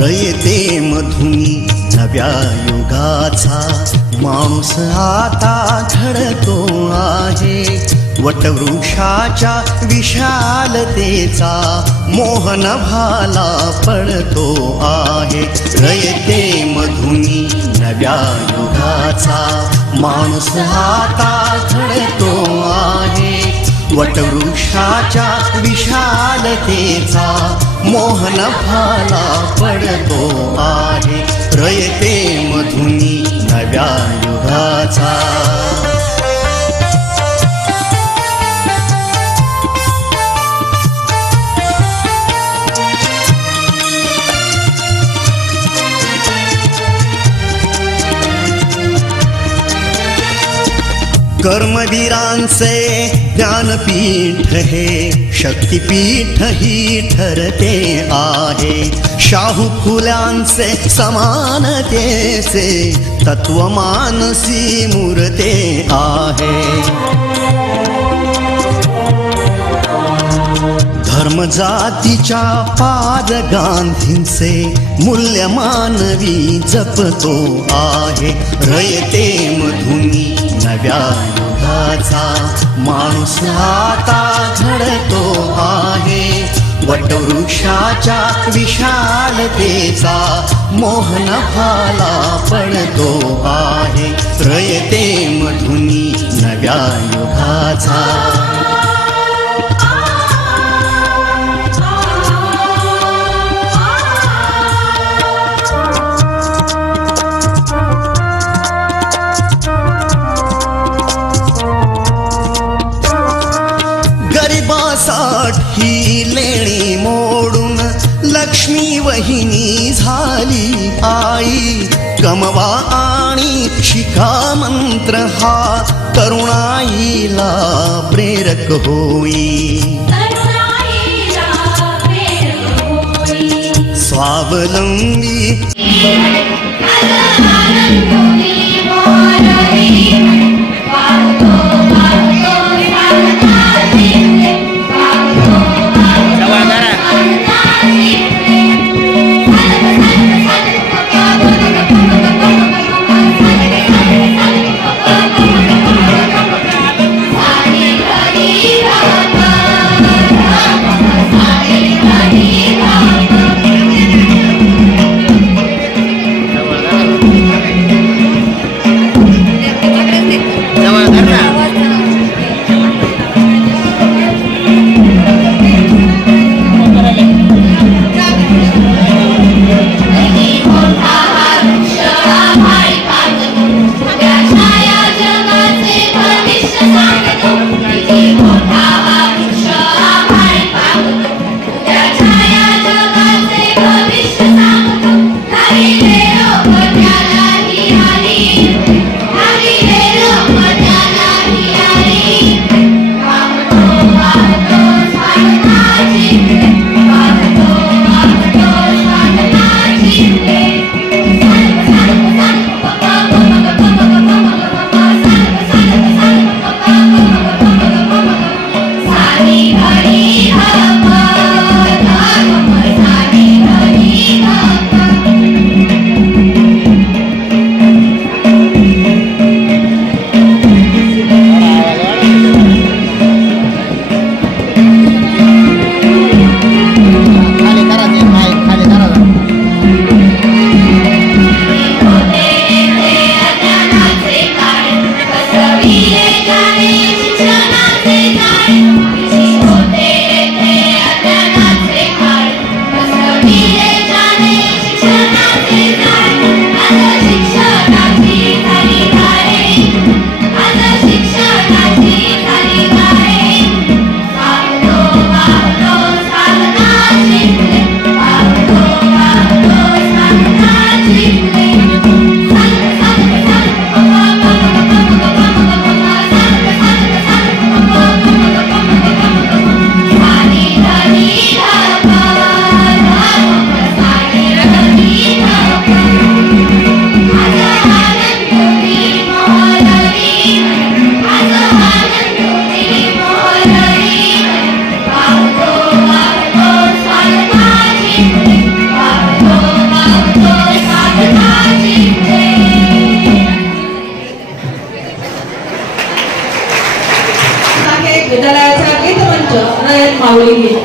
रयते मधुनी नव्या युगाचा माणूस आता घडतो आहे. वटवृक्षाच्या विशालतेचा मोहन भाला पडतो आहे. रयते मधुनी नव्या युगाचा माणूस आता घडतो आहे. वटवृक्षाच्या विशालतेचा मोहन भाला पडतो आहे. रयते मधुनी नव्या युगाचा. कर्मवीरांचे ज्ञानपीठ हे शक्तिपीठ ही ठरते आहे. शाहू फुल्यांचे समानतेचे तत्व मानसी मूर्ते आहे. धर्म जातीच्या पाद गांधींचे मूल्य मानवी जपतो आहे. रयते मधुनी नव्या युगाचा माणूस आता घडतो आहे. वटवृक्षाच्या विशालतेचा मोहन भाला पडतो आहे. रयते मधुनी नव्या युगाचा. ही लेणी मोडून लक्ष्मी वहिनी झाली आई. कमवा आणि शिका मंत्र हा तरुणाईला प्रेरक होई. स्वावलंबी माऊली गीत.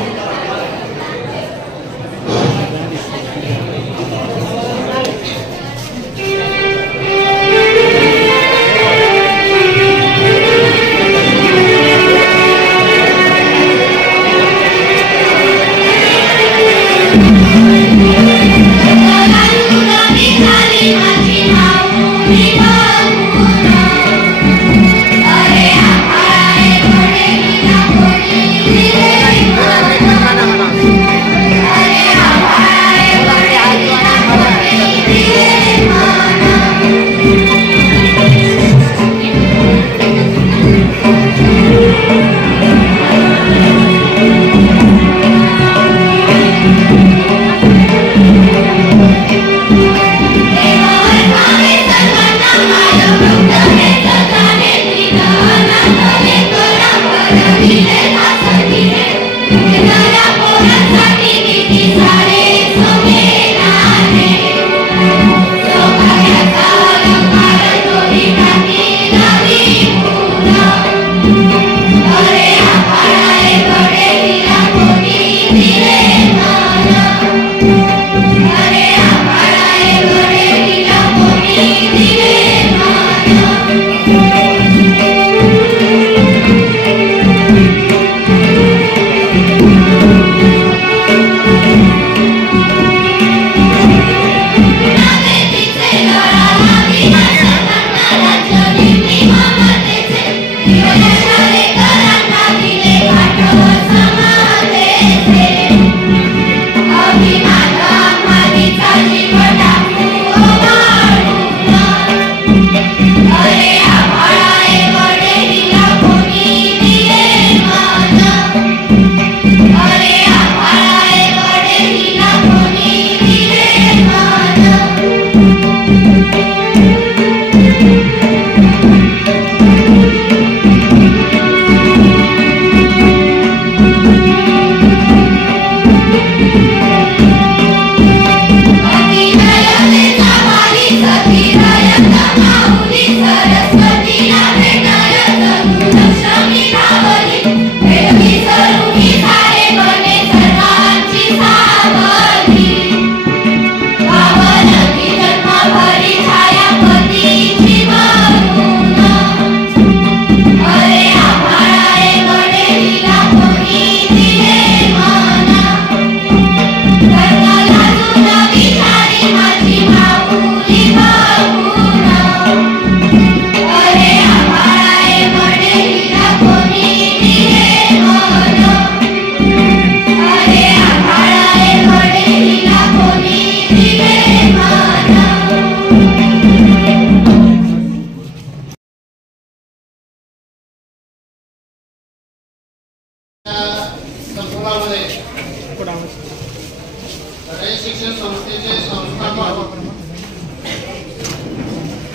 शिक्षण संस्थेचे संस्थापक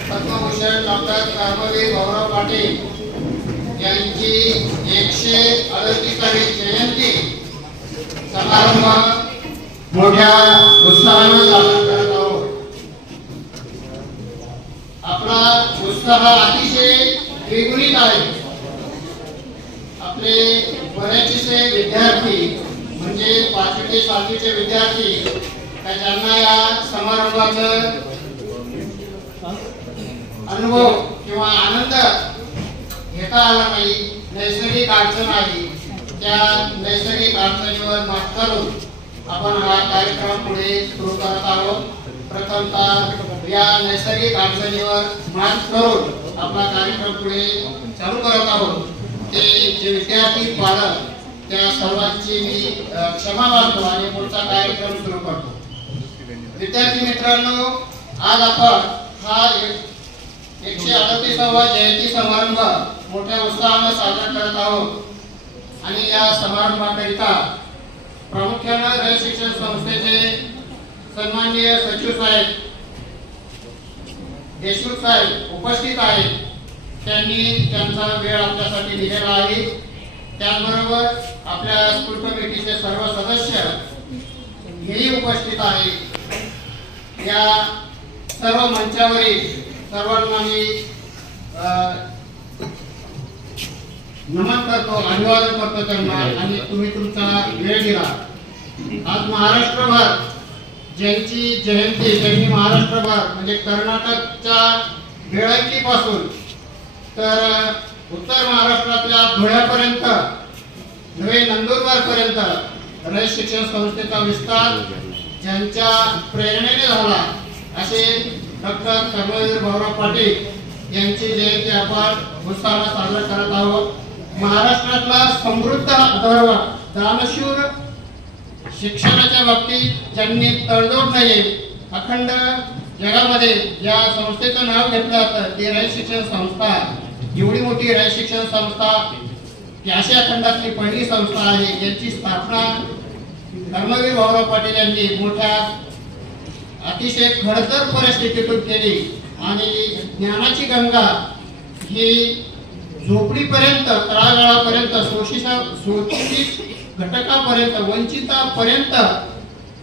पद्मभूषण डॉक्टर कर्मवीर भाऊराव पाटील यांची 138वी जयंती समारंभ मोठ्या उत्साहाने साजरा करत आहोत. आपला उत्साह अतिशय द्विगुणित आहे. आपले बरेचसे विद्यार्थी म्हणजे 5वी ते 7वीचे विद्यार्थी ज्यांना या समारंभाचा अनुभव किंवा आनंद घेता आला नाही, नैसर्गिक अडचण आली, त्या नैसर्गिक अडचणीवर मात करून आपण हा कार्यक्रम पुढे सुरू करत आहोत. प्रथमतः या नैसर्गिक अडचणीवर मात करून आपला कार्यक्रम पुढे चालू करत आहोत. ते जे विद्यार्थी पालक त्या सर्वांची मी क्षमा मागतो आणि पुढचा कार्यक्रम सुरू करतो. विद्यार्थी मित्रांनो, आज आपण हा 138वा जयंती समारंभ मोठ्या उत्साहाने साजरा करत आहोत आणि या समारंभाकरिता प्रामुख्याने रयत शिक्षण संस्थेचे सन्माननीय सचिव साहेब देशमुख साहेब उपस्थित आहेत. त्यांनी त्यांचा वेळ आपल्यासाठी दिलेला आहे. त्याचबरोबर आपल्या स्कूल कमिटीचे सर्व सदस्य हेही उपस्थित आहेत. या सर्व मंचावरील सर्वांना मी नमन करतो, अभिवादन करतो त्यांना आणि तुम्ही तुमचा वेळ दिला. आज महाराष्ट्रभर ज्यांची जयंती, त्यांनी महाराष्ट्रभर म्हणजे कर्नाटकच्या बेळंकीपासून तर उत्तर महाराष्ट्रातल्या धुळ्यापर्यंत, नवे नंदुरबारपर्यंत रयत शिक्षण संस्थेचा विस्तार ज्यांच्या प्रेरणेने झाला असे डॉक्टर कर्मवीर भाऊराव पाटील यांची जयंती आपण उत्साहाने साजरा करत आहोत. महाराष्ट्रातला समृद्ध अथर्व दानशूर शिक्षणाच्या बाबतीत ज्यांनी तडजोड नाही, अखंड जगामध्ये या संस्थेचं नाव घेतलं जातं ती रयत शिक्षण संस्था. एवढी मोठी रयत शिक्षण संस्था ही आशिया खंडातली पहिली संस्था आहे. याची स्थापना कर्मवीर भाऊराव पाटील यांनी मोठ्या अतिशय खडतर परिस्थितीतून केली आणि ज्ञानाची गंगा ही झोपडीपर्यंत, तळागाळापर्यंत, शोषित घटकापर्यंत, वंचितापर्यंत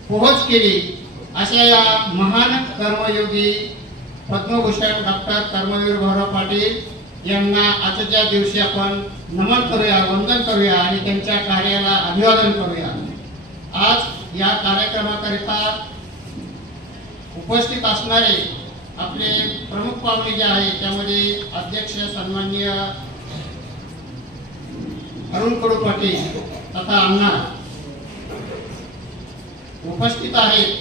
पोहोच केली. अशा या महान कर्मयोगी पद्मभूषण डॉक्टर कर्मवीर भाऊराव पाटील यांना आजच्या दिवशी आपण नमन करूया, वंदन करूया आणि त्यांच्या कार्याला अभिवादन करूया. आज या कार्यक्रमाकरिता उपस्थित असणारे आपले प्रमुख पाहुणे जे आहे त्यामध्ये अध्यक्ष सन्माननीय अरुण कडू पाटील तथा अण्णा उपस्थित आहेत.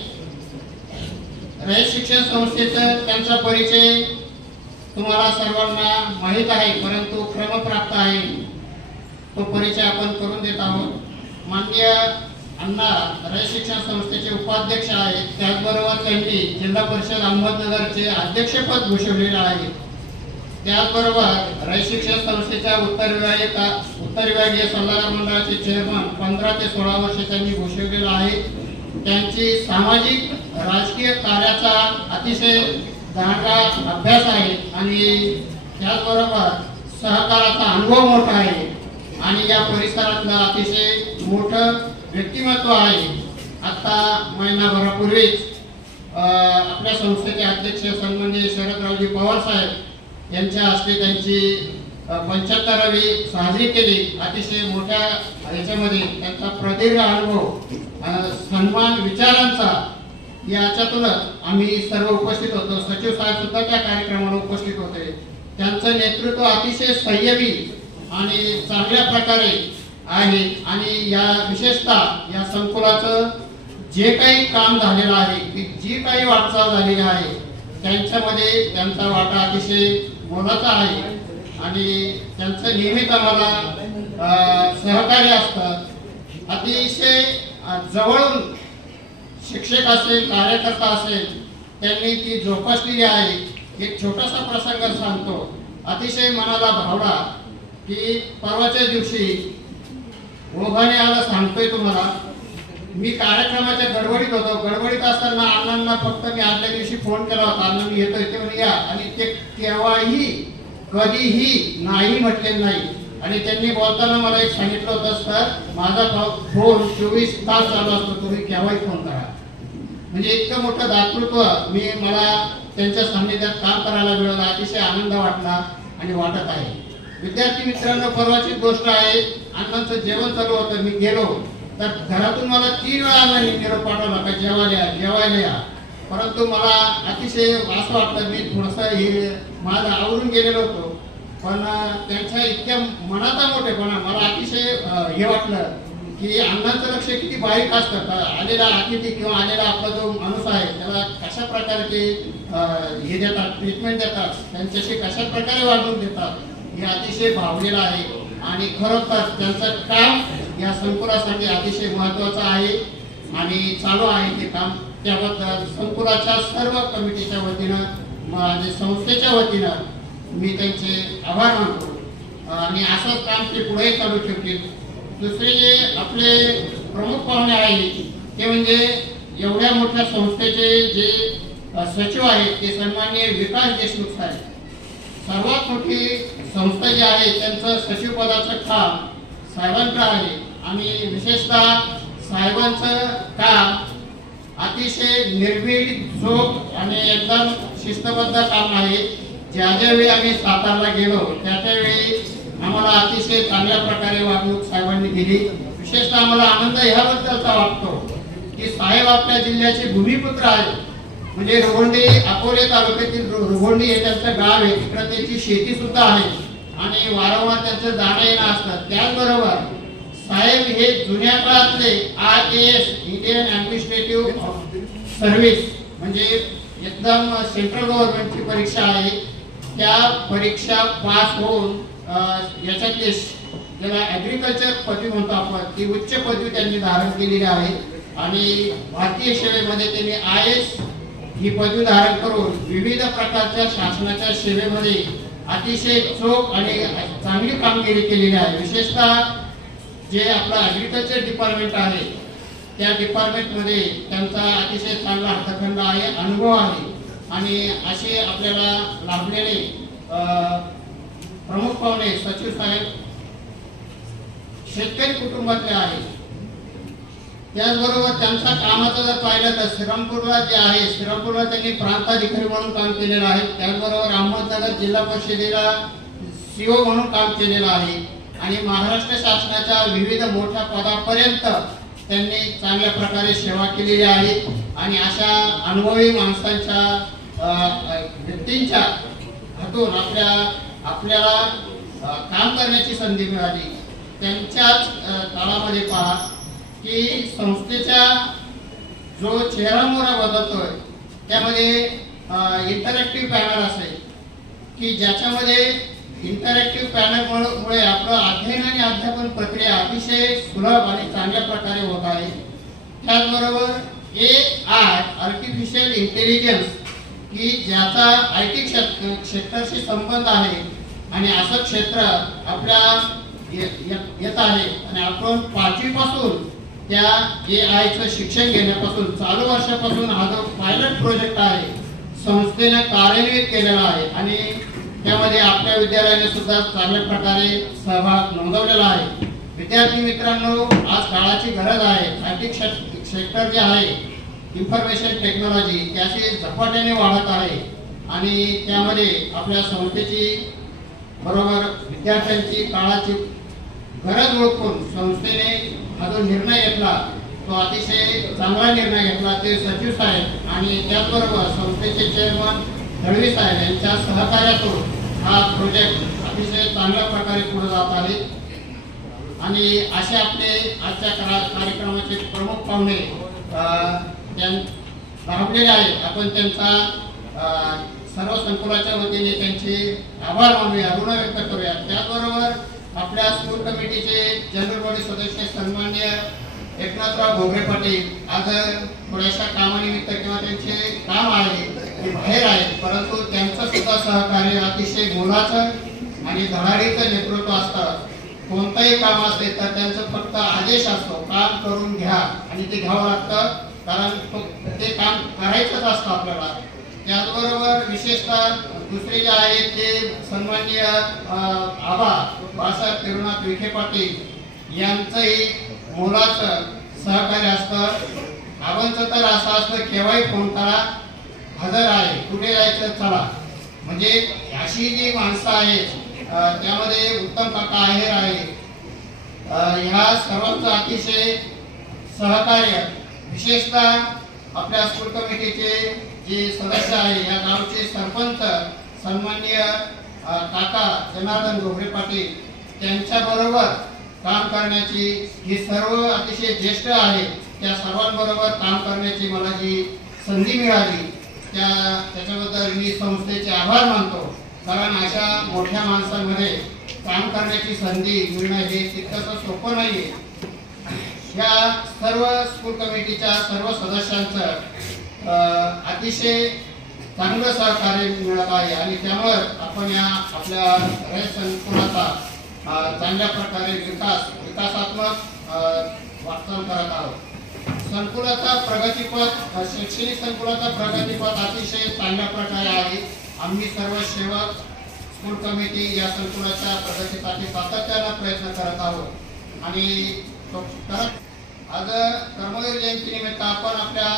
रयत शिक्षण संस्थेचा त्यांचा परिचय तुम्हाला सर्वांना माहीत आहे, परंतु क्रमप्राप्त आहे. तो परिचय आपण करून देत आहोत. माननीय अण्णा रयत शिक्षण संस्थेचे उपाध्यक्ष आहेत, त्याचबरोबर त्यांनी जिल्हा परिषद अहमदनगरचे अध्यक्षपद भूषवलेले आहे. त्याचबरोबर रयत शिक्षण संस्थेच्या उत्तर विभागीय सल्लागार मंडळाचे चेअरमन 15 ते 16 वर्ष त्यांनी भूषवलेला आहे. त्यांची सामाजिक राजकीय कार्याचा अतिशय दांडगा अभ्यास आहे आणि त्याचबरोबर सहकाराचा अनुभव मोठा आहे आणि या परिसरातलं अतिशय मोठं व्यक्तिमत्व आहे. आता महिनाभरापूर्वीच आपल्या संस्थेचे अध्यक्ष सन्माननीय शरदरावजी पवार साहेब यांच्या हस्ते त्यांची 75वी साजरी केली. अतिशय मोठ्या याच्यामध्ये त्यांचा प्रदीर्घ अनुभव, सन्मान विचारांचा याच्यातूनच आम्ही सर्व उपस्थित होतो. सचिव साहेब सुद्धा त्या कार्यक्रमाला उपस्थित होते. त्यांचं नेतृत्व अतिशय संयमी आणि चांगल्या प्रकारे आहे आणि या विशेषतः या संकुलाचं जे काही काम झालेलं आहे, जी काही वाटचाल झालेली आहे त्यांच्यामध्ये त्यांचा वाटा अतिशय मोलाचा आहे आणि त्यांचं नियमित आम्हाला सहकार्य असतं. अतिशय जवळून शिक्षक असेल, कार्यकर्ता असेल, त्यांनी ती जोपासलेली आहे. एक छोटासा प्रसंग सांगतो, अतिशय मनाला भावला की परवाच्या दिवशी ओघाने आला सांगतोय तुम्हाला. मी कार्यक्रमाच्या गडबडीत होतो. गडबडीत असताना अण्णांना फक्त मी आदल्या दिवशी फोन केला होता, अण्णा मी येतोय, ते म्हणजे या. आणि ते केव्हाही कधीही नाही म्हटले नाही. आणि त्यांनी बोलताना मला एक सांगितलं होतं, सर माझा फोन 24 तास चालू असतो, तुम्ही केव्हाही फोन करा. म्हणजे इतकं मोठं दातृत्व मला त्यांच्या सान्निध्यात काम करायला मिळालं. अतिशय आनंद वाटला आणि वाटत आहे. विद्यार्थी मित्रांनो, परवाची गोष्ट आहे, अण्णांचं जेवण चालू होतं. मी गेलो तर घरातून मला 3 वेळा अण्णांनी निरोप पाठवला का जेवायला या. परंतु मला अतिशय असं वाटतं, मी थोडंसं हे माझं आवरून गेलेलो होतो, पण त्यांच्या इतक्या मनाचा मोठेपणा मला अतिशय हे वाटलं की अण्णांचं लक्ष किती बारीक असतं. आलेला अतिथी किंवा आलेला आपला जो माणूस आहे त्याला कशा प्रकारचे हे देतात, ट्रीटमेंट देतात, त्यांच्याशी कशा प्रकारे वागणूक देतात, हे अतिशय भावलेलं आहे. आणि खरोखर त्यांचं काम या संकुलासाठी अतिशय महत्त्वाचं आहे आणि चालू आहे ते काम. त्याबद्दल संकुलाच्या सर्व कमिटीच्या वतीनं, माझ्या संस्थेच्या वतीनं मी त्यांचे आभार मानतो आणि असंच काम ते पुढे चालू ठेवतील. दुसरे जे आपले प्रमुख पाहुणे आहेत ते म्हणजे एवढ्या मोठ्या संस्थेचे जे सचिव आहेत ते सन्माननीय विकास देशमुख साहेब. सर्वात मोठी संस्था जी आहे त्यांचं सचिवपदाचं काम साहेबांचं आहे आणि विशेषतः साहेबांचं काम अतिशय निर्भीड, चोख आणि एकदम शिस्तबद्ध काम आहे. ज्या ज्यावेळी आम्ही सातारला गेलो त्यावेळी आम्हाला अतिशय चांगल्या प्रकारे वागणूक साहेबांनी दिली. विशेषतः आम्हाला आनंद ह्याबद्दलचा वाटतो की साहेब आपल्या जिल्ह्याचे भूमिपुत्र आहेत. म्हणजे रुगोंडी अकोले तालुक्यातील रुगोंडी हे त्यांचं गाव आहे, तिकडे त्याची शेती सुद्धा आहे आणि वारंवार त्यांचं जाणं येणं असतं. त्याचबरोबर साहेब हे जुन्या काळातले IAS इंडियन ॲडमिनिस्ट्रेटिव्ह सर्व्हिस म्हणजे एकदम सेंट्रल गव्हर्नमेंटची परीक्षा आहे, त्या परीक्षा पास होऊन याच्यातले ज्याला ॲग्रिकल्चर पदवी म्हणतो आपण, ती उच्च पदवी त्यांनी धारण केलेली आहे आणि भारतीय सेवेमध्ये त्यांनी IAS ही पदवी धारण करून विविध प्रकारच्या शासनाच्या सेवेमध्ये अतिशय चोख आणि चांगली कामगिरी केलेली आहे. विशेषतः जे आपलं ॲग्रिकल्चर डिपार्टमेंट आहे त्या डिपार्टमेंटमध्ये त्यांचा अतिशय चांगला हातखंड आहे, अनुभव आहे आणि असे आपल्याला लाभलेले प्रमुख पाहुणे सचिव साहेब शेतकरी कुटुंबातले आहेत. त्याचबरोबर त्यांच्या कामाचं जर पाहिलं तर श्रीरामपूरला जे आहे, श्रीरामपूरला त्यांनी प्रांताधिकारी म्हणून काम केलेलं आहे. त्याचबरोबर अहमदनगर जिल्हा परिषदेला CO म्हणून काम केलेलं आहे आणि महाराष्ट्र शासनाच्या विविध मोठ्या पदापर्यंत त्यांनी चांगल्या प्रकारे सेवा केलेली आहे आणि अशा अनुभवी माणसांच्या व्यक्तींच्या हातून आपल्याला काम करण्याची संधी मिळाली. त्यांच्याच काळामध्ये पहा की संस्थेच्या जो चेहरामोहरा बदलतोय त्यामध्ये इंटरॅक्टिव्ह पॅनल असेल की ज्याच्यामध्ये इंटरॅक्टिव्ह पॅनलमुळे आपलं अध्ययन आणि अध्यापन प्रक्रिया अतिशय सुलभ आणि चांगल्या प्रकारे होत आहे. त्याचबरोबर AI आर्टिफिशियल इंटेलिजन्स की ज्याचा IT क्षेत्राशी संबंध आहे आणि असं क्षेत्र आपल्या येत आहे आणि आपण 5वी पासून त्या AIचं शिक्षण घेण्यापासून चालू वर्षापासून हा जो पायलट प्रोजेक्ट आहे संस्थेने कार्यान्वित केलेला आहे आणि त्यामध्ये आपल्या विद्यालयाने सुद्धा चांगल्या प्रकारे सहभाग नोंदवलेला आहे. विद्यार्थी मित्रांनो, आज काळाची गरज आहे. IT सेक्टर जे आहे इन्फॉर्मेशन टेक्नॉलॉजी त्याची झपाट्याने वाढत आहे आणि त्यामध्ये आपल्या संस्थेची बरोबर विद्यार्थ्यांची काळाची गरज ओळखून संस्थेने हा जो निर्णय घेतला तो अतिशय चांगला निर्णय घेतला. ते सचिव साहेब आणि त्याचबरोबर संस्थेचे चेअरमन दळवी साहेब यांच्या सहकार्यातून हा प्रोजेक्ट अतिशय चांगल्या प्रकारे पुढे जात आहे आणि असे आपले आजच्या कार्यक्रमाचे प्रमुख पाहुणे लाभलेले आहेत. आपण त्यांचा सर्व संकुलाच्या वतीने त्यांचे आभार मानूया, ऋण व्यक्त करूया. त्याचबरोबर आपल्या स्कूल कमिटीचे जनरल बॉडी सदस्य सन्माननीय एकनाथराव घोगरे पाटील आज थोड्याशा कामानिमित्त किंवा त्यांचे काम आहे ते बाहेर आहेत, परंतु त्यांचं सुद्धा सहकार्य अतिशय मोलाचं आणि धडाडीचं नेतृत्व असतं. कोणतंही काम असते तर त्यांचं फक्त आदेश असतो, काम करून घ्या आणि ते घ्यावं लागतं कारण ते काम करायचंच असतं आपल्याला. त्याचबरोबर विशेषतः दुसरे जे आहेत ते सन्माननीय आबा बाळासाहेब तिरुनाथ विखे पाटील यांचंही मोलाचं सहकार्य असतं. आबांचं तर असं असतं केव्हाही फोन करा, हजर आहे, कुठे जायचं चला. म्हणजे अशी जी माणसं आहेत त्यामध्ये उत्तम काका आहेर आहे, ह्या सर्वांचं अतिशय सहकार्य. विशेषतः आपल्या स्कूल कमिटीचे जे सदस्य आहे या गावचे सरपंच सन्माननीय काका जनार्दन घोगरे पाटील त्यांच्याबरोबर काम करण्याची ही सर्व अतिशय ज्येष्ठ आहेत, त्या सर्वांबरोबर काम करण्याची मला जी संधी मिळाली त्याच्याबद्दल मी संस्थेचे आभार मानतो. कारण अशा मोठ्या माणसांमध्ये काम करण्याची संधी मिळणं हे तितकंसं सोपं नाही आहे. या सर्व स्कूल कमिटीच्या सर्व सदस्यांचं अतिशय चांगलं सहकार्य मिळत आहे आणि त्यामुळे आपण या आपल्या रयत संकुलाचा चांगल्या प्रकारे विकासात्मक वाटचाल करत आहोत. संकुलाचा प्रगतीपथ शैक्षणिक संकुलाचा प्रगतीपथ अतिशय चांगल्या प्रकारे आहे. आम्ही सर्व सेवक स्कूल कमिटी या संकुलाच्या प्रगतीसाठी सातत्यानं प्रयत्न करत आहोत आणि आज कर्मवीर जयंतीनिमित्त आपण आपल्या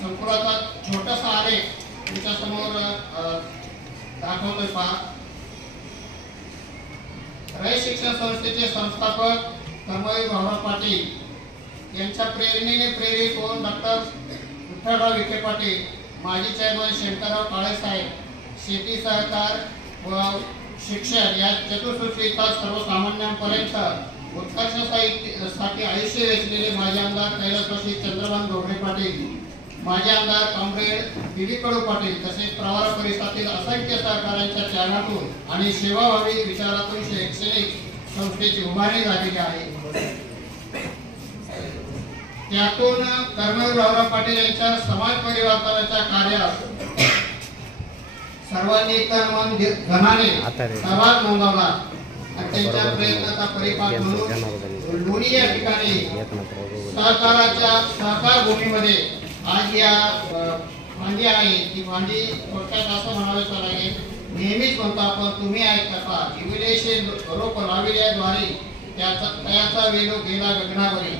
संकुलाचा छोटासा आलेख तुमच्या समोर दाखवतोय पहा. रयत शिक्षण संस्थेचे संस्थापक कर्मवीर भाऊराव पाटील यांच्या प्रेरणेने प्रेरित होऊन डॉक्टर विठ्ठलराव विखे पाटील, माजी चेअरमन शंकरराव काळेसाहेब, शेती सहकार व शिक्षण या चतुसूत्रीचा सर्वसामान्यांपर्यंत उत्कर्षासाठी आयुष्य वेचलेले माजी आमदार कैलासवासी चंद्रभान गवळे पाटील, माजी आमदार कॉम्रेड बी कडू पाटील तसेच प्रवारा परिसरातील असंख्य सहकाऱ्यांच्या त्यागातून आणि सेवाभावी विचारातून शैक्षणिक संस्थेची उभारणी झालेली आहे. त्यातून कर्मवीर भाऊराव पाटील यांच्या समाज परिवर्तनाच्या कार्यात सर्वांनी तन मन धनाने सहभाग नोंदवला आणि त्यांच्या प्रयत्नाचा परिपाक म्हणून लोणी या ठिकाणी सहकार भूमीमध्ये आज या भांडी आहे ती भांडी थोडक्यात असं म्हणावं लागेल. नेहमीच म्हणतो आपण तुम्ही ऐकता का विविधेशे रोप लाविल्याद्वारे त्याचा वेलो गेला गगनावरी.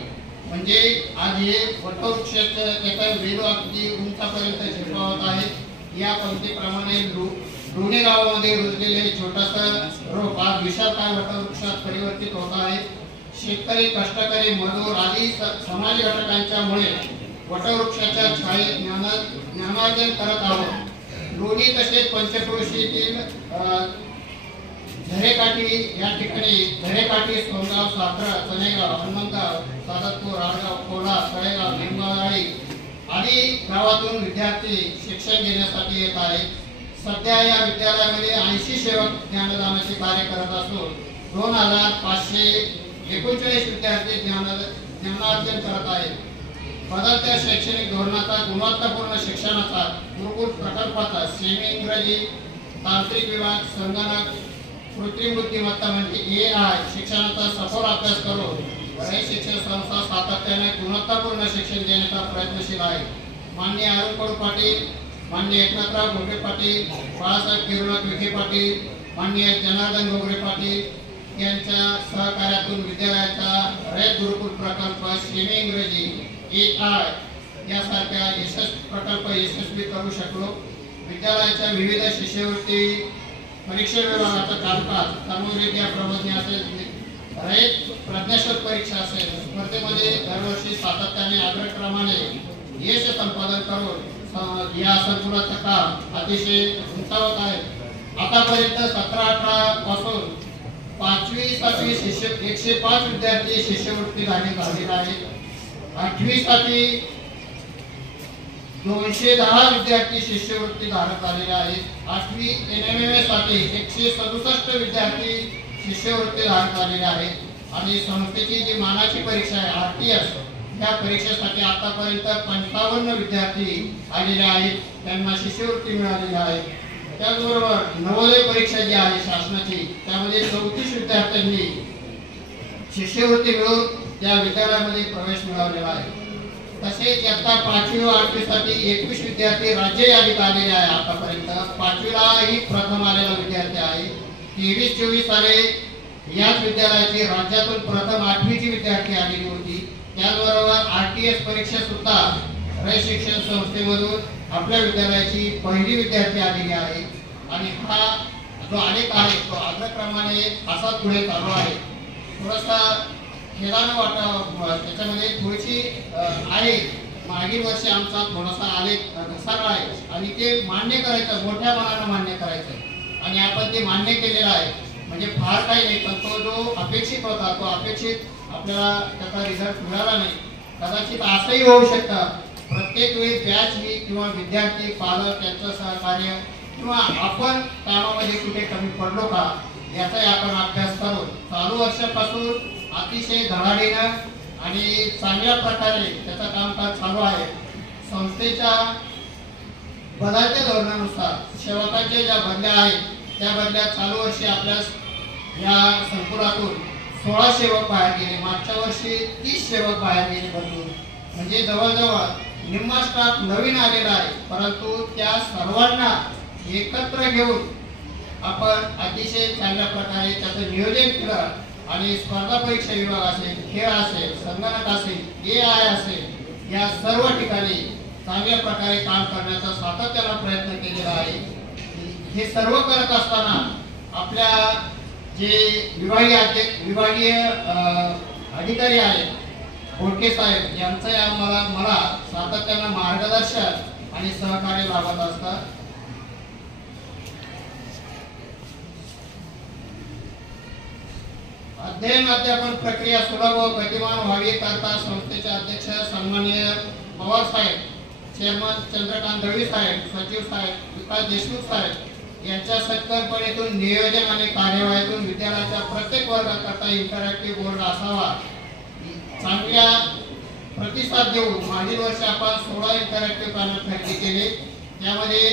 म्हणजे आज हे वटवृक्षाचं त्याचा वेलो अगदी उंचापर्यंत झेपावत आहे. या पंक्तीप्रमाणे लोणी गावामध्ये रुजलेले छोटंसं रोप आज विशालकाय वटवृक्षात परिवर्तित होत आहे. शेतकरी, कष्टकरी, मजूर आदी समाज घटकांच्या मुळे वटवृक्षाच्या छायेत ज्ञानार्जन करत आहोत. लोणी तसेच पंचक्रोशीतील झरेकाठी या ठिकाणी झरेकाठी, सोनगाव, साखरा, चनेगाव, हनुमंतगाव, सादतपूर, आडगाव, कोला, तळेगाव, लिंबाळी आदी गावातून विद्यार्थी शिक्षण घेण्यासाठी येत आहेत. सध्या या विद्यालयामध्ये 80 सेवक ज्ञानदानाचे कार्य करत असून 2539 विद्यार्थी ज्ञानार्जन करत आहेत. बदलत्या शैक्षणिक धोरणाचा, गुणवत्तापूर्ण शिक्षणाचा, गुरुकुल प्रकल्पाचा, सेमी इंग्रजी, तांत्रिक विभाग, संगणक, कृत्रिम बुद्धिमत्ता म्हणजे AI शिक्षणाचा सखोल अभ्यास करून रयत शिक्षण संस्था सातत्याने गुणवत्तापूर्ण शिक्षण देण्याचा प्रयत्नशील आहे. माननीय अरुण कडू पाटील, माननीय एकनाथराव घोगरे पाटील, बाळासाहेब किरणनाथ विखे पाटील, माननीय जनार्दन घोगरे पाटील यांच्या सहकार्यातून विद्यालयाचा रयत गुरुकुल प्रकल्प, सेमी इंग्रजी, AI यासारख्या प्रकल्प यशस्वी करू शकलो. विद्यालयाच्या विविध शिष्यवृत्ती परीक्षा विभागाचं कामकाज कर्मवीर प्रबोधनी असेल, रयत प्रज्ञाशोध परीक्षा असेल, स्पर्धेमध्ये दरवर्षी सातत्याने अग्रक्रमाने यश संपादन करून या संकुलाचं काम अतिशय उंचावत आहे. आतापर्यंत 17-18 पासून 5वी 7वी 105 विद्यार्थी शिष्यवृत्तीधारी झालेले आहेत. 8वी साठी 210 विद्यार्थी शिष्यवृत्ती धारक झालेले आहेत. 8वी NMMS साठी 167 विद्यार्थी शिष्यवृत्ती धारक झालेले आहेत. आणि संस्थेची जी मानाची परीक्षा आहे RTS या परीक्षेसाठी आतापर्यंत 55 विद्यार्थी आलेले आहेत, त्यांना शिष्यवृत्ती मिळालेली आहे. त्याचबरोबर नवोदय परीक्षा जी आहे शासनाची त्यामध्ये 34 विद्यार्थ्यांनी शिष्यवृत्ती मिळून त्या विद्यालयामध्ये प्रवेश मिळवलेला आहे. तसेच इयत्ता 5वी व 8वी साठी 21 विद्यार्थी राज्य यादीत आलेले आहे. आतापर्यंत 5वीला ही प्रथम आलेला विद्यार्थी आहे. 23-24 साली याच विद्यालयाची राज्यातून प्रथम 8वीची विद्यार्थी आलेली होती. त्याचबरोबर RTS परीक्षा सुद्धा रयत शिक्षण संस्थेमधून आपल्या विद्यालयाची पहिली विद्यार्थी आलेली आहे. आणि हा जो आलेख आहे तो अग्रक्रमाने असा पुढे चालू आहे. थोडासा खेळानं वाटा त्याच्यामध्ये थोडीशी आहे. मागील वर्षी आमचा थोडासा आलेख घसारा आहे आणि ते मान्य करायचं, मोठ्या मनानं मान्य करायचं आणि आपण ते मान्य केलेलं आहे. म्हणजे फार काही नाही, पण तो जो अपेक्षित होता तो अपेक्षित आपल्याला त्याचा रिझल्ट मिळाला नाही. कदाचित असंही होऊ शकतं प्रत्येक वेळी बॅच ही किंवा विद्यार्थी, पालक यांचं सहकार्य किंवा आपण कामामध्ये कुठे कमी पडलो का याचाही आपण अभ्यास करून चालू वर्षापासून अतिशय धडाडीनं आणि चांगल्या प्रकारे त्याचं कामकाज चालू आहे. संस्थेच्या बदलत्या धोरणानुसार सेवकांच्या ज्या बदल्या आहेत त्या बदल्या चालू वर्षी आपल्या या संकुलातून 16 सेवक बाहेर गेले. मागच्या वर्षी 30 सेवक बाहेर गेले बदलून. म्हणजे जवळजवळ निम्मा स्टाफ नवीन आलेला आहे. परंतु त्या सर्वांना एकत्र घेऊन आपण अतिशय चांगल्या प्रकारे त्याचं नियोजन केलं आणि स्पर्धा परीक्षा विभाग असेल, खेळ असेल, संगणक असेल, AI असेल, या सर्व ठिकाणी चांगल्या प्रकारे काम करण्याचा सातत्याने प्रयत्न केलेला आहे. हे सर्व करत असताना आपल्या जे विभागीय अधिकारी आहेत बोडके साहेब यांचं मला सातत्यानं मार्गदर्शन आणि सहकार्य लाभत असतात. अध्ययन अध्यापन प्रक्रिया सुलभ व गतिमान व्हावी करता संस्थेचे अध्यक्ष सन्माननीय पवार साहेब, चेअरमन चंद्रकांत दळवी साहेब, सचिव साहेब विकास देशमुख साहेब यांच्या संकल्पनेतून नियोजन आणि कार्यवाहीतून विद्यालयाच्या प्रत्येक वर्गाकरता इंटरॅक्टिव्ह बोर्ड असावा. चांगल्या प्रतिसाद देऊन मागील वर्षी आपण 16 इंटरॅक्टिव्ह पॅनल खरेदी केले. त्यामध्ये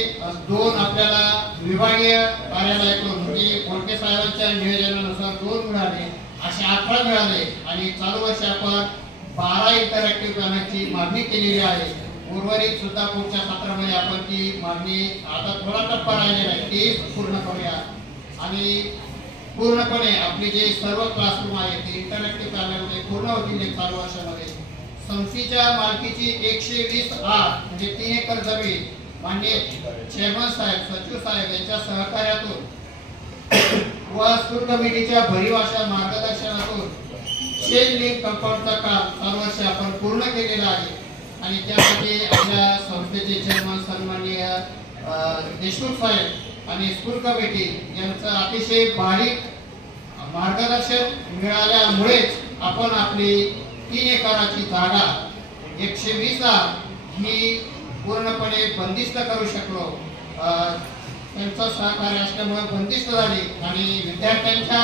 2 आपल्याला विभागीय कार्यालयाकडून म्हणजे बोडके साहेबांच्या नियोजनानुसार 2 मिळाले, असे 18 मिळाले आणि चालू वर्षी आपण 12 इंटरॅक्टिव्ह पॅनलची मागणी केलेली आहे. उर्वरित सुद्धा पुढच्या सत्रामध्ये आपण ती मागणी आता थोडा टप्पा राहिलेला आहे ती पूर्ण करूया आणि पूर्णपणे आपले जे सर्व क्लासरूम आहेत ते इंटरॅक्टिव्ह पॅनलमध्ये पूर्ण होतील चालू वर्षामध्ये. संस्थेच्या मालकीची 120 म्हणजे 3 एकर जमीन माननीय चेअरमन साहेब, सचिव साहेब यांच्या सहकार्यातून व स्कूल कमिटीच्या भरीव अशा मार्गदर्शनातून चेन लिंक कंपाऊंडचं काम चालू वर्षी आपण पूर्ण केलेलं आहे आणि त्यासाठी आपल्या संस्थेचे चेअरमन सन्माननीय देशमुख साहेब आणि स्कूल कमिटी यांचं अतिशय बारीक मार्गदर्शन मिळाल्यामुळेच आपण आपली 3 एकराची जागा 120 ही पूर्णपणे बंदिस्त करू शकलो. त्यांचं सहकार्य असल्यामुळे बंदिस्त झाली आणि विद्यार्थ्यांच्या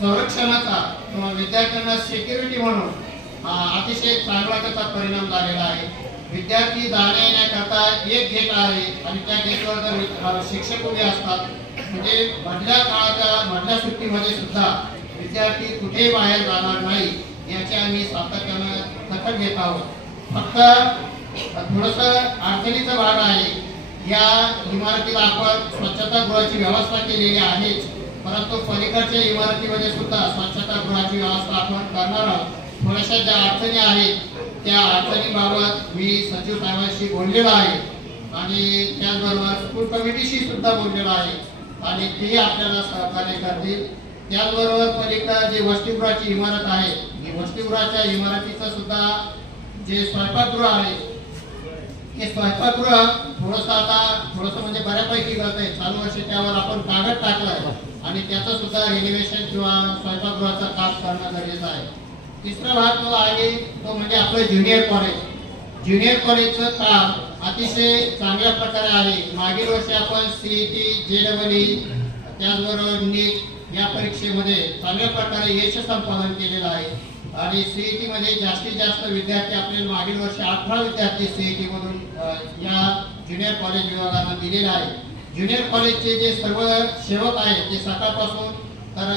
संरक्षणाचा किंवा विद्यार्थ्यांना सिक्युरिटी म्हणून अतिशय चांगला त्याचा परिणाम झालेला आहे. विद्यार्थी जाण्या येण्याकरता एक गेट आहे आणि त्या गेटवर जर शिक्षक उभे असतात म्हणजे मधल्या सुट्टीमध्ये सुद्धा विद्यार्थी कुठेही बाहेर जाणार नाही याची आम्ही सातत्यानं दखल घेत आहोत. फक्त थोडंसं अडचणीचा भाग आहे. या इमारतीला आपण स्वच्छतागृहाची व्यवस्था केलेली आहेच, परंतु पलीकडच्या इमारतीमध्ये सुद्धा स्वच्छतागृहाची व्यवस्था आपण करणार आहोत. थोड्याशा ज्या अडचणी आहेत त्या अडचणीबाबत मी सचिव साहेबांशी बोललेलो आहे आणि त्याचबरोबर स्कूल कमिटीशी सुद्धा बोललेलो आहे आणि तेही आपल्याला सहकार्य करतील. त्याचबरोबर पलीकडे जे वसतिगृहाची इमारत आहे, वसतिगृहाच्या इमारतीचं सुद्धा जे स्वयंपाकगृह आहे हे स्वयंपाकगृह थोडंसं म्हणजे बऱ्यापैकी करत आहे. चालू वर्षी त्यावर आपण कागद टाकलाय आणि त्याचं सुद्धा रिनोव्हेशन किंवा स्वयंपाकगृहाचं काम करणं गरजेचं आहे. तिसरा भाग जो आहे तो म्हणजे आपलं ज्युनियर कॉलेज. ज्युनियर कॉलेजचं काम अतिशय चांगल्या प्रकारे आहे. मागील वर्षी आपण CET, JEE त्याचबरोबर नीट या परीक्षेमध्ये चांगल्या प्रकारे यश संपादन केलेलं आहे आणि CET मध्ये जास्तीत जास्त विद्यार्थी आपल्याला मागील वर्षी 18 विद्यार्थी CET मधून या ज्युनियर कॉलेज विभागाला दिलेला आहे. ज्युनियर कॉलेजचे जे सर्व सेवक आहेत ते सकाळपासून तर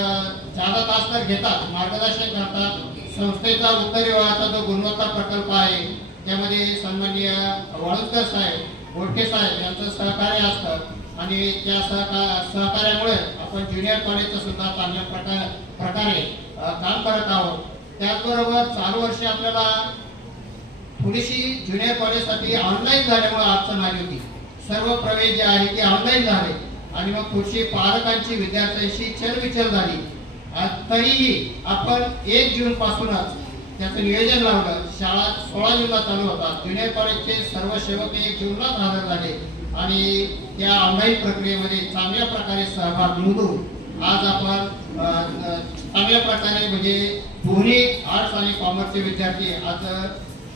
जादा तास तर घेतात, मार्गदर्शन करतात. संस्थेचा उत्तर विभागाचा जो गुणवत्ता प्रकल्प आहे त्यामध्ये सन्माननीय वाळुंजकर साहेब, बोडके साहेब यांचं सहकार्य असतं आणि त्या सहकार्यामुळे आपण ज्युनियर कॉलेजचं सुद्धा चांगल्या प्रकारे काम करत आहोत. त्याचबरोबर चालू वर्षी आपल्याला थोडीशी ज्युनियर कॉलेजसाठी ऑनलाईन झाल्यामुळे अडचण आली होती. सर्व प्रवेश जे आहे ते ऑनलाईन झाले आणि मग थोडीशी पालकांची विद्यार्थ्यांशी चलबिचल झाली. तरीही आपण 1 जून पासूनच त्याचं नियोजन लावलं. शाळा 16 जूनला चालू होतात. ज्युनियर कॉलेजचे सर्व सेवक 1 जूनलाच हजर झाले आणि त्या ऑनलाईन प्रक्रियेमध्ये चांगल्या प्रकारे सहभाग नोंदवून आज आपण चांगल्या प्रकारे म्हणजे दोन्ही आर्ट्स आणि कॉमर्सचे विद्यार्थी आज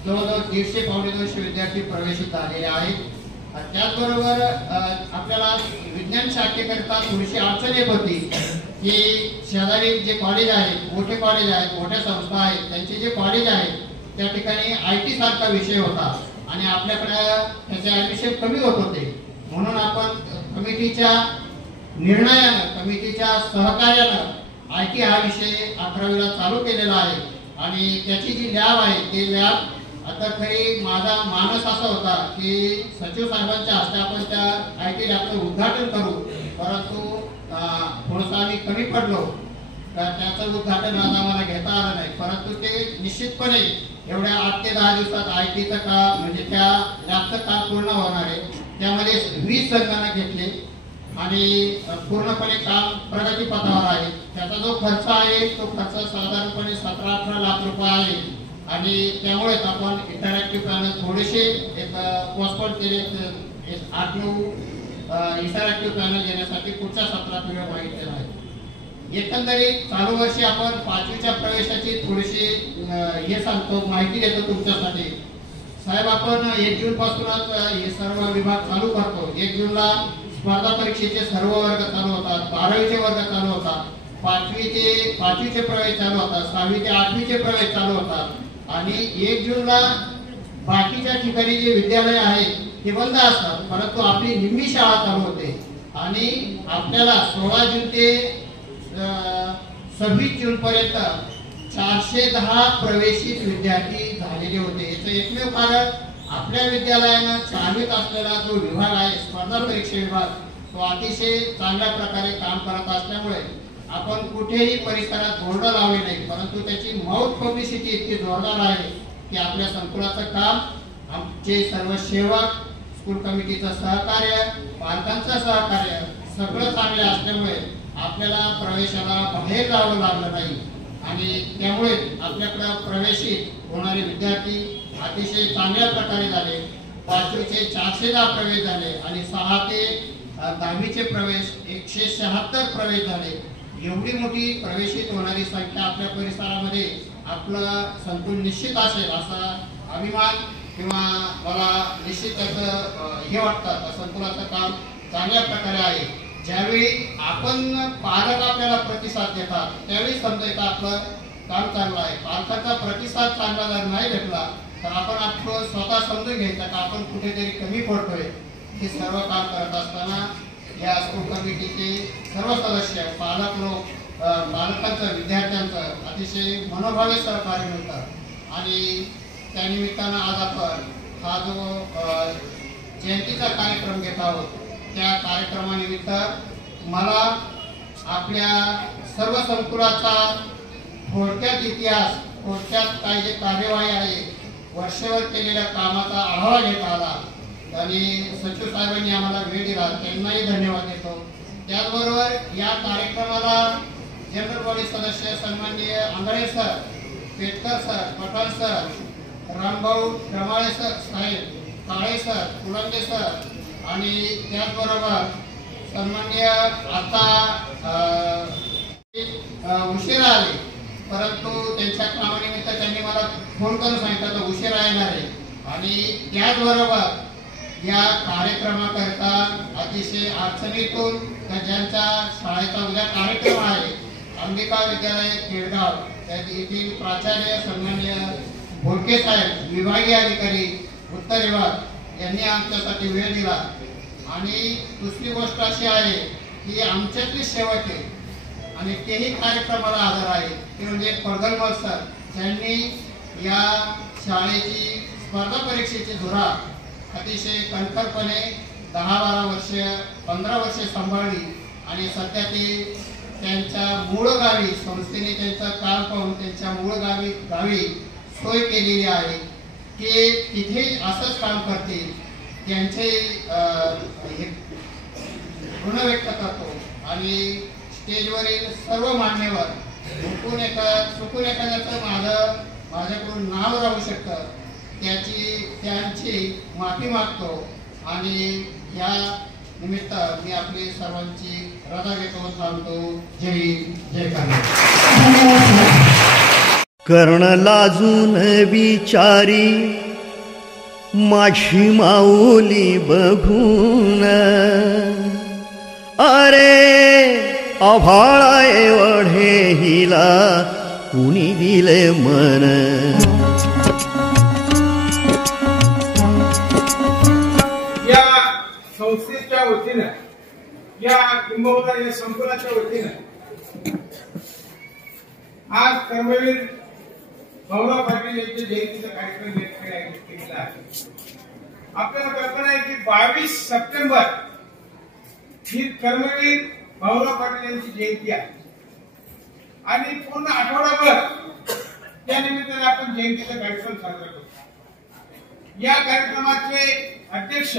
जवळजवळ 150-200 विद्यार्थी प्रवेशित झालेले आहेत. त्याचबरोबर आपल्याला विज्ञान शाखेकरता थोडीशी अडचण येत होती की शेजारी जे कॉलेज आहेत, मोठे कॉलेज आहेत, मोठ्या संस्था आहेत, त्यांचे जे कॉलेज आहेत त्या ठिकाणी IT सारखा विषय होता आणि आपल्याकडे त्याचे ॲडमिशन कमी होत होते. म्हणून आपण कमिटीच्या निर्णयानं, कमिटीच्या सहकार्यानं IT हा विषय 11वीला चालू केलेला आहे आणि त्याची जी लॅब आहे ते लॅब आता खरी माझा मानस असा होता की सचिव साहेबांच्या हस्ते आपण त्या IT लॅबचं उद्घाटन करू, परंतु थोडंसं आम्ही कमी पडलो तर त्याचं उद्घाटन आज आम्हाला घेता आलं नाही. परंतु ते निश्चितपणे एवढ्या 8 ते 10 दिवसात ITचं काम म्हणजे त्या लॅबचं काम पूर्ण होणार आहे. त्यामध्ये 20 संगणक घेतले आणि पूर्णपणे काम प्रगतीपथावर आहे. त्याचा जो खर्च आहे तो खर्च साधारणपणे 17-18 लाख रुपये आहे आणि त्यामुळेच आपण इंटरॅक्टिव्ह पॅनल थोडेसे एक पोस्टपोन केले. 8-9 इंटरॅक्टिव्ह पॅनल घेण्यासाठी पुढच्या सत्रात वेळ मागितलेला आहे. एकंदरीत चालू वर्षी आपण 5वीच्या प्रवेशाची थोडीशी हे सांगतो, माहिती देतो तुमच्यासाठी. साहेब, आपण 1 जून पासूनच हे सर्व विभाग चालू करतो. 1 जूनला स्पर्धा परीक्षेचे सर्व वर्ग चालू होतात, 12वीचे वर्ग चालू होतात, 5वीचे प्रवेश चालू होतात, 6वी ते 8वीचे प्रवेश चालू होतात आणि 1 जूनला बाकीच्या ठिकाणी जे विद्यालय आहे ते बंद असतात, परंतु आपली निम्मी शाळा चालू होते आणि आपल्याला 16 जून ते 26 जून पर्यंत 410 प्रवेशित विद्यार्थी झालेले होते. याचं एकमेव कारण आपल्या विद्यालयानं चालवित असलेला जो विभाग आहे स्पर्धा परीक्षा विभाग, तो अतिशय चांगल्या प्रकारे काम करत असल्यामुळे आपण कुठेही परिसरात बोर्ड लावले नाही, परंतु त्याची माउथ पब्लिसिटी इतकी जोरदार आहे की आपल्या संकुलाचं काम, आमचे सर्व सेवक, स्कूल कमिटीचं सहकार्य, पालकांचं सहकार्य सगळं चांगले असल्यामुळे आपल्याला प्रवेशाला बाहेर जावं लागलं नाही आणि त्यामुळे आपल्याकडे प्रवेशित होणारे विद्यार्थी अतिशय चांगल्या प्रकारे झाले. 5वीचे 410 प्रवेश झाले आणि 6 ते 10वीचे प्रवेश 176 प्रवेश झाले. एवढी मोठी प्रवेशित होणारी संख्या आपल्या परिसरामध्ये आपलं संकुल निश्चित असेल असा अभिमान किंवा मला निश्चित त्याचं हे वाटतं. संकुलाचं काम चांगल्या प्रकारे आहे. ज्यावेळी आपण पालक आपल्याला प्रतिसाद देतात त्यावेळी समजायचं आपलं काम चांगलं आहे. पालकांचा प्रतिसाद चांगला जर नाही भेटला तर आपण आपलं स्वतः समजून घ्यायचं का आपण कुठेतरी कमी पडतोय. हे सर्व काम करत असताना या स्कूल कमिटीचे सर्व सदस्य, पालक लोक, पालकांचं, विद्यार्थ्यांचं अतिशय मनोभावे सहकार्य मिळतात आणि त्यानिमित्तानं आज आपण हा जो जयंतीचा कार्यक्रम घेत आहोत त्या कार्यक्रमानिमित्त मला आपल्या सर्व संकुलाचा थोडक्यात इतिहास, थोडक्यात काही जे कार्यवाही आहे, वर्षभर केलेल्या कामाचा आढावा घेता आला आणि सचिव साहेबांनी आम्हाला वेळ दिला, त्यांनाही धन्यवाद देतो. त्याचबरोबर या कार्यक्रमाला जनरल बॉडी सदस्य सन्माननीय Andhale sir, Petkar sir, Pathan sir, Rambhau Ramale sir साहेब, काळे सर, कुलंगे सर आणि त्याचबरोबर सन्माननीय आता उशिरा आले, परंतु त्यांच्या कामानिमित्त त्यांनी मला फोन करून सांगितलं तर उशिरा येणार आहे. आणि त्याचबरोबर या कार्यक्रमाकरता अतिशय अडचणीतून ज्यांच्या शाळेचा उद्या कार्यक्रम आहे, अंबिका विद्यालय केडगाव, येथील प्राचार्य सन्माननीय भोडके साहेब, विभागीय अधिकारी उत्तर विभाग यांनी आमच्यासाठी वेळ दिला. आणि दुसरी गोष्ट अशी आहे की आमच्यातले सेवक आहे आणि तेही कार्यक्रमाला हजर आहे, ते म्हणजे पडगलमल सर, ज्यांनी या शाळेची स्पर्धा परीक्षेची धुरा अतिशय कणखरपणे 10-12 वर्ष 15 वर्षे सांभाळली आणि सध्या ते त्यांच्या मूळ गावी, संस्थेने त्यांचं काम पाहून त्यांच्या मूळ गावी सोय केलेली आहे की तिथे असंच काम करतील. त्यांचे ऋण व्यक्त करतो आणि स्टेजवरील सर्व मान्यवर चुकून एखाद्याचं माझ्याकडून नाव राहू शकतं त्यांची माफी मागतो आणि या निमित्त मी आपली सर्वांची रजा घेतो, थांबतो. जय हिंद, जय महाराष्ट्र. कर्ण लाजून विचारी माझी माऊली बघून, अरे आभाळा एवढे हिला कुणी दिले मन. या संस्थेच्या वतीनं, या किंबहुना या संकुलाच्या वतीनं आज कर्मवीर भाऊराव पाटील यांच्या जयंतीचा कार्यक्रम केलेला आहे. आपल्याला कल्पना आहे की 22 सप्टेंबर ही कर्मवीर भाऊराव पाटील यांची जयंती आहे आणि पूर्ण आठवडाभर त्या निमित्ताने आपण जयंतीचा कार्यक्रम साजरा करतो. या कार्यक्रमाचे अध्यक्ष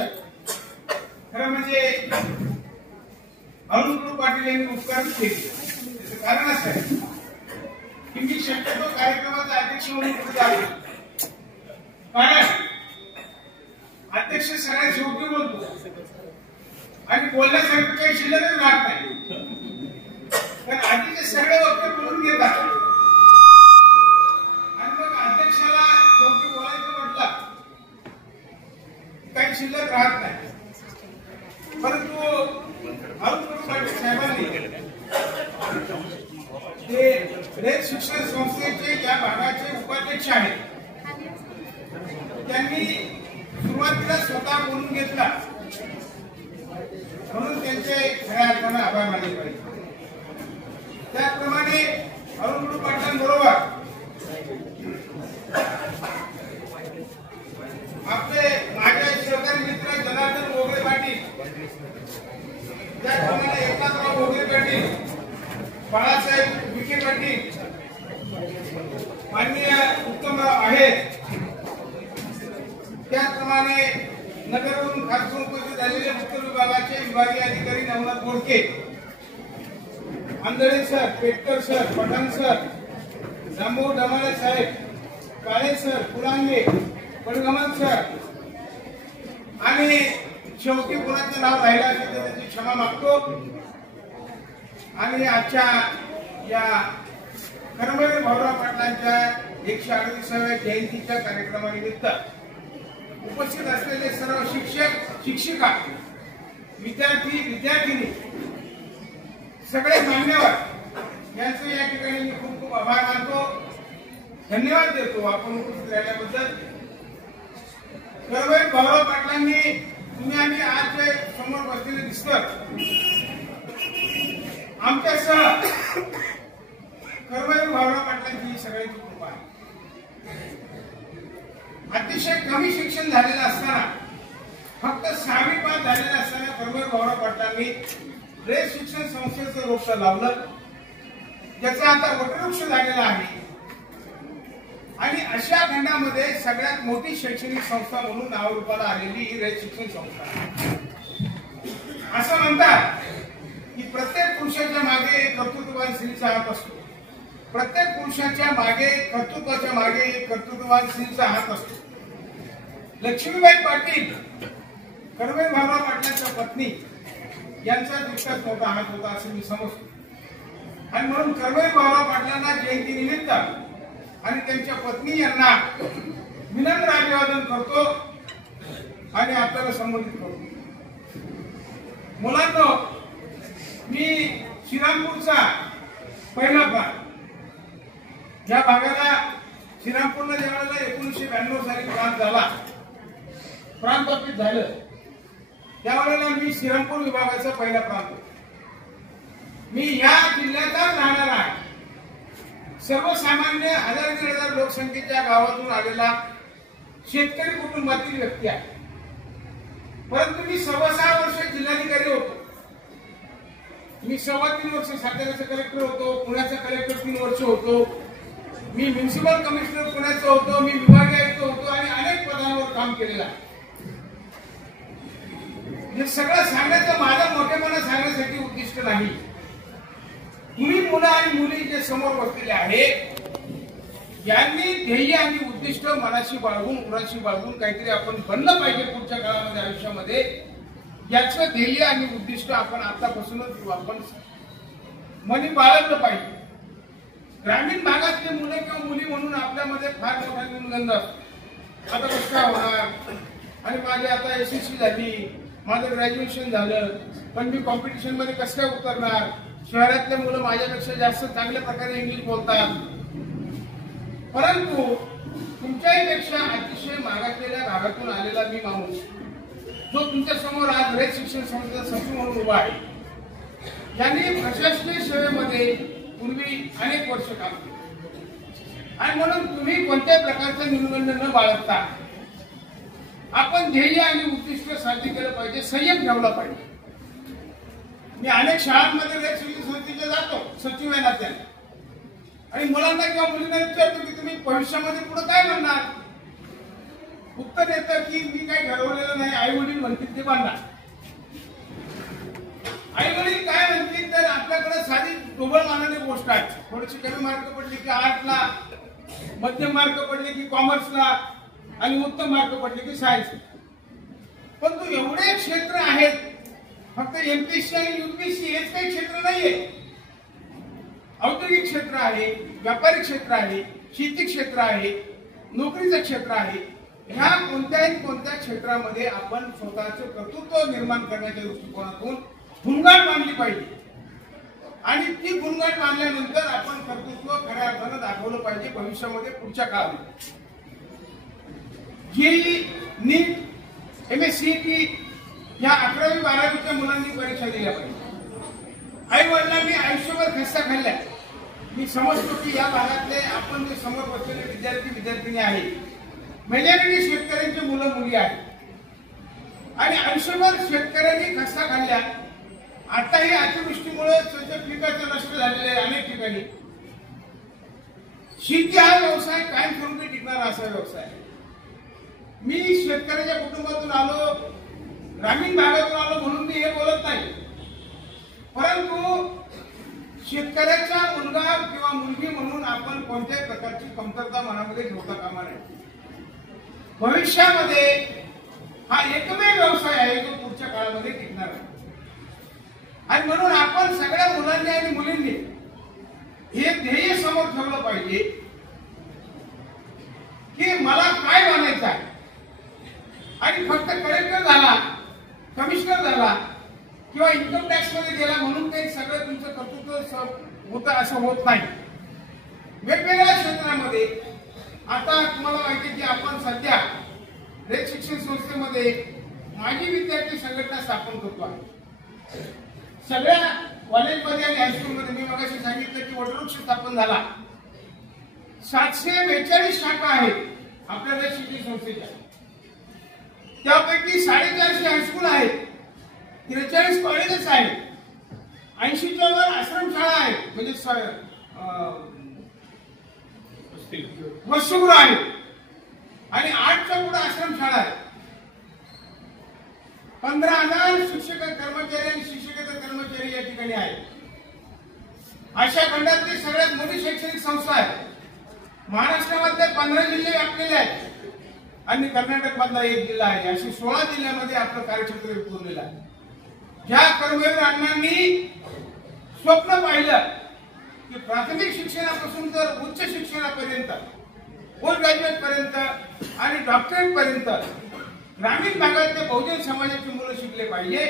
खरं म्हणजे अरुण पाटील यांनी उपकार केले. त्याचं कारण असं आहे की मी शक्यतो कार्यक्रमाचा अध्यक्ष म्हणून पुढे आलो. कारण अध्यक्ष सगळ्यात शेवटी बोलतो आणि बोलण्यासारखं काही शिल्लकच राहत नाही. कारण आधीचे सगळे वक्ते बोलून घेतात आणि मग अध्यक्षाला शेवटी बोलायचं म्हटलं काही शिल्लक राहत नाही. परंतु अरुण पाटील साहेबांनी ते रयत शिक्षण संस्थेचे या भागाचे उपाध्यक्ष आहेत. त्यांनी सुरुवातीला स्वतः बोलून घेतला म्हणून त्यांचे खऱ्या अर्थानं आभार मानले पाहिजे. त्याचप्रमाणे अरुण पाटलांबरोबर आपले माझे सहकारी मित्र जनार्दन वगैरे पाटील, त्याचप्रमाणे एकनाथराव वगैरे पाटील, बाळासाहेब विखे पाटील, माननीय उत्तमराव आहेत, त्याचप्रमाणे नगरवरून खासगी उपस्थित झालेले उत्तर विभागाचे विभागीय अधिकारी Navnath Bodke, Andhale sir, Petkar sir, Pathan sir, Rambhau Damale साहेब, काळे सर, फुलांगे, पडगमन सर आणि शेवटी कोणाचं नाव राहिलं असेल तर त्याची क्षमा मागतो. आणि आजच्या या कर्मवीर भाऊराव पाटलांच्या 138व्या जयंतीच्या कार्यक्रमानिमित्त उपस्थित असलेले सर्व शिक्षक, शिक्षिका, विद्यार्थी, विद्यार्थिनी, सगळे मान्यवर यांचं या ठिकाणी मी खूप खूप आभार मानतो, धन्यवाद देतो आपण उपस्थित राहिल्याबद्दल. कर्मवीर भाऊराव पाटलांनी तुम्ही आम्ही आज जे समोर बसलेले दिसतात आमच्यासह कर्मवीर भाऊराव पाटलांची सगळ्यांची कृपा आहे. अतिशय कमी शिक्षण झालेलं असताना, फक्त 6वी पास झालेलं असताना कर्मवीर भाऊराव पाटलांनी रयत शिक्षण संस्थेचं रोप लावलं, ज्याचा आता वटवृक्ष झालेला आहे. आणि अशा खंडामध्ये सगळ्यात मोठी शैक्षणिक संस्था म्हणून नावरूपाला आलेली ही रयत शिक्षण संस्था. असं म्हणतात की प्रत्येक पुरुषाच्या मागे एक कर्तृत्ववान स्त्रीचा हात असतो. प्रत्येक पुरुषाच्या मागे, कर्तृत्वाच्या मागे एक कर्तृत्ववान स्त्रीचा हात असतो. लक्ष्मीबाई पाटील, कर्मवीर भाऊराव पाटलांच्या पत्नी, यांचा तितकाच मोठा हात होता असं मी समजतो. आणि म्हणून कर्मवीर भाऊराव पाटलांना जयंती निमित्त आणि त्यांच्या पत्नी यांना विनम्र अभिवादन करतो आणि आपल्याला संबोधित करतो. मुलांनो, मी श्रीरामपूरचा पहिला प्रांत, या भागाला श्रीरामपूरला ज्यावेळेला 1992 साली प्रांत झाला, प्रांत बाबतीत झालं, त्यावेळेला मी श्रीरामपूर विभागाचा पहिला प्रांत. मी या जिल्ह्याचाच राहणारा आहे. सर्वसामान्य 1000-1500 लोकसंख्येच्या गावातून आलेला शेतकरी कुटुंबातील व्यक्ती आहे. परंतु मी 6.25 वर्ष जिल्हाधिकारी होतो. मी 3.25 वर्ष साताऱ्याचा कलेक्टर होतो, पुण्याचा कलेक्टर 3 वर्ष होतो, मी म्युन्सिपल कमिशनर पुण्याचा होतो, मी विभागीय आयुक्त होतो आणि अनेक पदांवर काम केलेलं आहे. हे सगळं सांगण्याचं माझं मोठेपणा सांगण्यासाठी उद्दिष्ट नाही. तुम्ही मुलं आणि मुली जे समोर बसलेले आहेत, यांनी ध्येय आणि उद्दिष्ट मनाशी बाळगून, उराशी बाळगून काहीतरी आपण बनलं पाहिजे पुढच्या काळामध्ये, आयुष्यामध्ये. याचं ध्येय आणि उद्दिष्ट आपण आतापासूनच आपण मनी बाळगलं पाहिजे. ग्रामीण भागातले मुलं किंवा मुली म्हणून आपल्यामध्ये फार मोठा न्यूनगंध असतो. आता कसं काय होणार, आणि माझी आता SSC झाली, माझं ग्रॅज्युएशन झालं, पण मी कॉम्पिटिशन मध्ये कसं काय उतरणार. शहरातले मुलं माझ्यापेक्षा जास्त चांगल्या प्रकारे इंग्लिश बोलतात, परंतु तुमच्याही पेक्षा अतिशय मागासलेल्या भागातून आलेला मी माणूस, जो तुमच्या समोर आज रयत शिक्षण संस्थेचा सचिव म्हणून उभा आहे, यांनी प्रशासकीय सेवेमध्ये पूर्वी अनेक वर्ष काम केले. आणि म्हणून तुम्ही कोणत्याही प्रकारचं न्यूनगंड न बाळगता आपण ध्येय आणि उद्दिष्ट साध्य केलं पाहिजे, संयम ठेवला पाहिजे. मी अनेक शाळांमध्ये रयत शिक्षण संस्थेला जातो सचिव आहे नात्याने, आणि मुलांना किंवा मुलींना विचारतो की तुम्ही भविष्यामध्ये पुढे काय म्हणणार. उत्तर येतं की मी काही ठरवलेलं नाही, आई वडील म्हणतील ते बांधणार. आई वडील काय म्हणतील तर आपल्याकडे साधी ढोबळ मानाने गोष्ट आहे. थोडीशी कमी मार्क पडले की आर्टला, मध्यम मार्क पडले की कॉमर्सला आणि उत्तम मार्क पडले की सायन्सला. परंतु एवढे क्षेत्र आहेत, फक्त एमपीएससी आणि युपीएससी हेच काही क्षेत्र नाहीये. औद्योगिक क्षेत्र आहे, व्यापारिक क्षेत्र आहे, शेती क्षेत्र आहे, नोकरीचं क्षेत्र आहे. ह्या कोणत्या क्षेत्रामध्ये आपण स्वतःचं कर्तृत्व निर्माण करण्याच्या दृष्टिकोनातून गुणगाठ मांडली पाहिजे आणि ती गुणगाठ मांडल्यानंतर आपण कर्तृत्व खऱ्या अर्थानं दाखवलं पाहिजे भविष्यामध्ये, पुढच्या काळामध्ये. जेईई, नीट, MSCET या 11वी 12वीच्या मुलांनी परीक्षा दिल्या पाहिजे. आई वडिलांनी आयुष्यभर खस्ता खाल्ल्या. मी समजतो की या भागातले आपण जे समोर बसलेले विद्यार्थी आहे, मेजॉरिटी शेतकऱ्यांची मुलं मुली आहेत आणि आयुष्यभर शेतकऱ्यांनी खस्ता खाल्ल्या. आताही अतिवृष्टीमुळे पिकाचं नष्ट झालेले आहे अनेक ठिकाणी. शेती हा व्यवसाय कायमस्वरूपी टिकणारा असा व्यवसाय आहे. मी शेतकऱ्याच्या कुटुंबातून आलो, ग्रामीण भागातून आलो म्हणून मी हे बोलत नाही, परंतु शेतकऱ्याचा मुलगा किंवा मुलगी म्हणून आपण कोणत्याही प्रकारची कमतरता मनामध्ये ठेवता कामा नये. भविष्यामध्ये हा एकमेव व्यवसाय आहे जो पुढच्या काळामध्ये टिकणार आहे. आणि म्हणून आपण सगळ्या मुलांनी आणि मुलींनी हे ध्येय समोर ठेवलं पाहिजे की मला काय बनायचं आहे. आणि फक्त कलेक्टर झाला, कमिशनर झाला किंवा इन्कम टॅक्स मध्ये गेला म्हणून काही सगळं तुमचं कर्तृत्व होतं असं होत नाही. वेगवेगळ्या क्षेत्रामध्ये आता तुम्हाला माहिती की आपण सध्या रेत शिक्षण संस्थेमध्ये माजी विद्यार्थी संघटना स्थापन करतो आहे. सगळ्या कॉलेजमध्ये आणि हायस्कूलमध्ये मी मगाशी सांगितलं की वटवृक्ष स्थापन झाला. 742 शाखा आहेत आपल्या रेत शिक्षण संस्थेच्या. त्यापैकी 450 हायस्कूल आहेत, 43 कॉलेजेस आहेत, 80च्या वर आश्रमशाळा आहेत म्हणजे वसतिगृह आहेत आणि 8च्या पुढे आश्रमशाळा आहेत. 15,000 शिक्षक कर्मचारी आणि शिक्षकेतर कर्मचारी या ठिकाणी आहेत. अशा खंडातली सगळ्यात मोठी शैक्षणिक संस्था आहे. महाराष्ट्रामध्ये 15 जिल्हे व्यापलेले आहेत आणि कर्नाटक मधला 1 जिल्हा आहे. अशी 16 जिल्ह्यामध्ये आपलं कार्यक्षेत्र विखुरलेलं आहे. ज्या कर्मवीर अण्णांनी स्वप्न पाहिलं की प्राथमिक शिक्षणापासून तर उच्च शिक्षणापर्यंत, पोस्ट ग्रॅज्युएट पर्यंत आणि डॉक्टरेट पर्यंत ग्रामीण भागातले बहुजन समाजाची मुलं शिकले पाहिजे,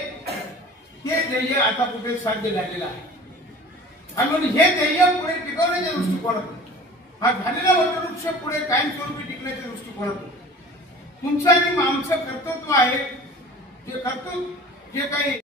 हे ध्येय आता कुठे साध्य झालेलं आहे. आणि म्हणून हे ध्येय पुढे टिकवण्याच्या दृष्टिकोनातून, हा झालेला वटवृक्ष पुढे कायमस्वरूपी टिकण्याच्या दृष्टिकोनातून तुमचं आणि आमचं कर्तृत्व आहे. जे काही